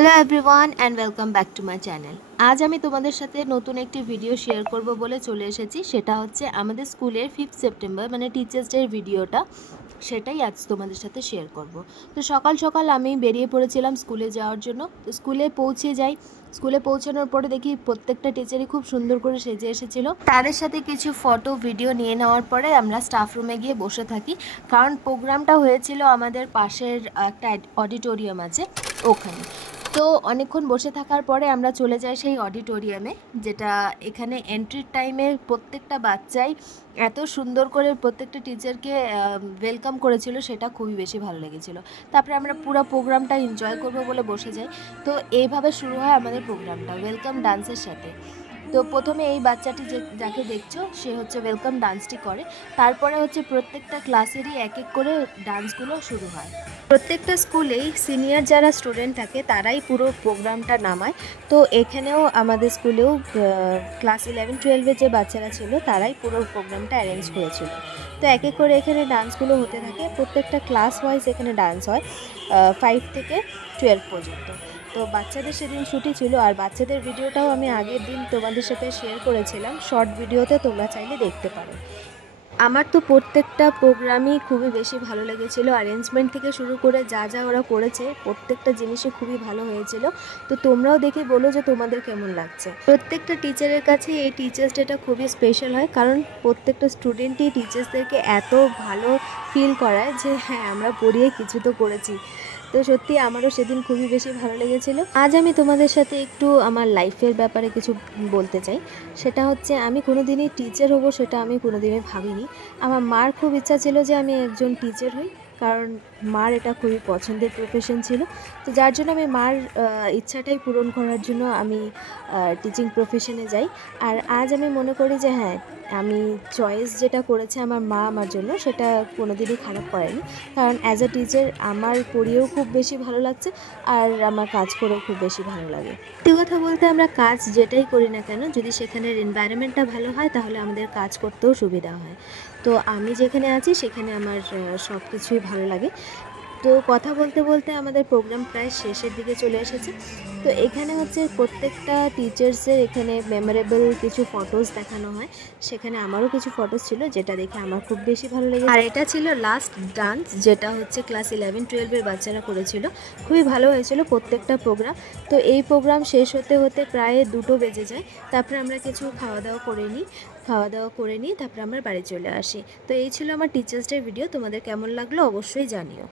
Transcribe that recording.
Hello everyone and welcome back to my channel. আজ আমি তোমাদের সাথে নতুন একটি ভিডিও শেয়ার করব বলে চলে এসেছি। সেটা হচ্ছে আমাদের স্কুলের 5th সেপ্টেম্বর মানে টিচার্স ডের ভিডিওটা, সেটাই আজ তোমাদের সাথে শেয়ার করব। তো সকাল সকাল আমি বেরিয়ে পড়েছিলাম স্কুলে যাওয়ার জন্য। তো স্কুলে পৌঁছে যাই। স্কুলে পৌঁছানোর পরে দেখি প্রত্যেকটা টিচারই খুব সুন্দর করে সেজে এসেছিলো। তাদের সাথে কিছু ফটো ভিডিও নিয়ে নেওয়ার পরে আমরা স্টাফ রুমে গিয়ে বসে থাকি, কারণ প্রোগ্রামটা হয়েছিল আমাদের পাশের একটা অডিটোরিয়াম আছে ওখানে। তো অনেকক্ষণ বসে থাকার পরে আমরা চলে যাই সেই অডিটোরিয়ামে, যেটা এখানে এন্ট্রির টাইমে প্রত্যেকটা বাচ্চাই এত সুন্দর করে প্রত্যেকটা টিচারকে ওয়েলকাম করেছিল, সেটা খুবই বেশি ভালো লেগেছিলো। তারপরে আমরা পুরো প্রোগ্রামটা এনজয় করবো বলে বসে যাই। তো এইভাবে শুরু হয় আমাদের প্রোগ্রামটা ওয়েলকাম ডান্সের সাথে। তো প্রথমে এই বাচ্চাটি যাকে দেখছো সে হচ্ছে ওয়েলকাম ডান্সটি করে। তারপরে হচ্ছে প্রত্যেকটা ক্লাসেরই এক এক করে ডান্সগুলো শুরু হয়। প্রত্যেকটা স্কুলেই সিনিয়র যারা স্টুডেন্ট থাকে তারাই পুরো প্রোগ্রামটা নামায়। তো এখানেও আমাদের স্কুলেও ক্লাস 11-12-এর যে বাচ্চারা ছিল তারাই পুরো প্রোগ্রামটা অ্যারেঞ্জ করেছিল। তো এক এক করে এখানে ডান্সগুলো হতে থাকে। প্রত্যেকটা ক্লাস ওয়াইজ এখানে ডান্স হয় 5 থেকে 12 পর্যন্ত। তো বাচ্চাদের সেদিন ছুটি ছিল, আর বাচ্চাদের ভিডিওটাও আমি আগের দিন তোমাদের সাথে শেয়ার করেছিলাম শর্ট ভিডিওতে, তোমরা চাইলে দেখতে পারো। আমার তো প্রত্যেকটা প্রোগ্রামই খুবই বেশি ভালো লেগেছিলো। অ্যারেঞ্জমেন্ট থেকে শুরু করে যা যা ওরা করেছে প্রত্যেকটা জিনিসই খুবই ভালো হয়েছিল। তো তোমরাও দেখে বলো যে তোমাদের কেমন লাগছে। প্রত্যেকটা টিচারের কাছে এই টিচার্স ডেটা খুবই স্পেশাল হয়, কারণ প্রত্যেকটা স্টুডেন্টই টিচার্সদেরকে এত ভালো ফিল করায় যে হ্যাঁ আমরা পড়িয়ে কিছু তো করেছি। তো সত্যি আমারও সেদিন খুবই বেশি ভালো লেগেছিলো। আজ আমি তোমাদের সাথে একটু আমার লাইফের ব্যাপারে কিছু বলতে চাই। সেটা হচ্ছে আমি কোনো দিনই টিচার হব সেটা আমি কোনো দিনই ভাবিনি। আমার মার খুব ইচ্ছা ছিল যে আমি একজন টিচার হই, কারণ মার এটা খুবই পছন্দের প্রফেশন ছিল। তো যার জন্য আমি মার ইচ্ছাটাই পূরণ করার জন্য আমি টিচিং প্রফেশনে যাই। আর আজ আমি মনে করি যে হ্যাঁ, আমি চয়েস যেটা করেছে আমার মা আমার জন্য সেটা কোনো দিনই খারাপ করেনি, কারণ অ্যাজ আ টিচার আমার পড়িয়েও খুব বেশি ভালো লাগছে আর আমার কাজ করেও খুব বেশি ভালো লাগে। সত্যি কথা বলতে আমরা কাজ যেটাই করি না কেন, যদি সেখানের এনভায়রনমেন্টটা ভালো হয় তাহলে আমাদের কাজ করতেও সুবিধা হয়। তো আমি যেখানে আছি সেখানে আমার সব কিছুই ভালো লাগে। তো কথা বলতে বলতে আমাদের প্রোগ্রাম প্রায় শেষের দিকে চলে এসেছে। তো এখানে হচ্ছে প্রত্যেকটা টিচার্সের এখানে মেমোরেবল কিছু ফটোস দেখানো হয়। সেখানে আমারও কিছু ফটোস ছিল, যেটা দেখে আমার খুব বেশি ভালো লেগেছে। আর এটা ছিল লাস্ট ডান্স, যেটা হচ্ছে ক্লাস 11-12-এর বাচ্চারা করেছিল। খুবই ভালো হয়েছিল প্রত্যেকটা প্রোগ্রাম। তো এই প্রোগ্রাম শেষ হতে হতে প্রায় 2টো বেজে যায়। তারপরে আমরা কিছু খাওয়া দাওয়া করে নিই তারপরে আমরা বাড়ি চলে আসি। তো এই ছিল আমার টিচার্স ডে ভিডিও। তোমাদের কেমন লাগলো অবশ্যই জানিও।